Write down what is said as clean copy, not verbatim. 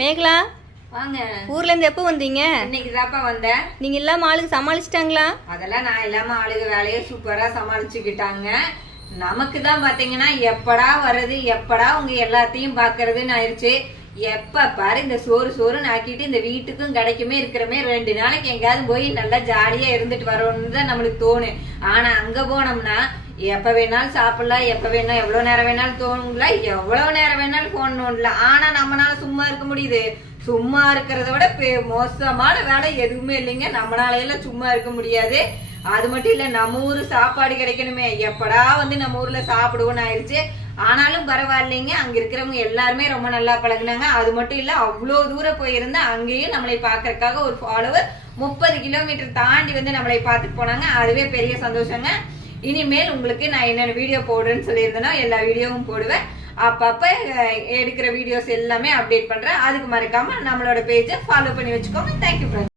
மேகலா, வாங்க. ஊர்ல இருந்து எப்போ வந்தீங்க? இன்னைக்கு தாப்பா வந்தேன். நீங்க இல்லாம ஆளுக்கு சமாளிச்சிட்டாங்களா? அதெல்லாம் நான் இல்லாம ஆளுக வேலையை சூப்பரா சமாளிச்சுக்கிட்டாங்க. நமக்கு தான் பாத்தீங்கன்னா எப்படா வர்றது, எப்படா உங்க எல்லாத்தையும் பாக்குறதுன்னு ஆயிடுச்சு. எப்ப பாரு இந்த சோறு சோறுன்னு ஆக்கிட்டு இந்த வீட்டுக்கும் கிடைக்குமே இருக்கிறமே 2 நாளைக்கு எங்கேயாவது போய் நல்லா ஜாலியா இருந்துட்டு வரோம்னு தான் நம்மளுக்கு தோணும். ஆனா அங்க போனோம்னா எப்ப வேணாலும் சாப்பிடலாம், எப்ப வேணாலும் எவ்வளவு நேரம் வேணாலும் தோணுங்களா, எவ்வளவு நேரம் வேணாலும் போன் நோண்டலாம். ஆனா நம்மளால சும்மா இருக்க முடியுது? சும்மா இருக்கிறத விட மோசமான வேலை எதுவுமே இல்லைங்க. நம்மளால எல்லாம் சும்மா இருக்க முடியாது. அது மட்டும் இல்ல, நம்ம ஊரு சாப்பாடு கிடைக்கணுமே, எப்படா வந்து நம்ம ஊர்ல சாப்பிடுவோன்னு ஆயிடுச்சு. ஆனாலும் பரவாயில்லைங்க, அங்க இருக்கிறவங்க எல்லாருமே ரொம்ப நல்லா பழகுனாங்க. அது மட்டும் இல்ல, அவ்வளோ தூரம் போயிருந்தா அங்கேயும் நம்மளை பாக்குறதுக்காக ஒரு ஃபாலோவர் 30 கிலோமீட்டர் தாண்டி வந்து நம்மளை பார்த்துட்டு போனாங்க. அதுவே பெரிய சந்தோஷங்க. இனிமேல் உங்களுக்கு நான் என்னென்ன வீடியோ போடுறேன்னு சொல்லியிருந்தேனோ எல்லா வீடியோவும் போடுவேன். அப்பப்ப எடுக்கிற வீடியோஸ் எல்லாமே அப்டேட் பண்றேன். அதுக்கு மறக்காம நம்மளோட பேஜை ஃபாலோ பண்ணி வச்சுக்கோங்க. Thank you friends.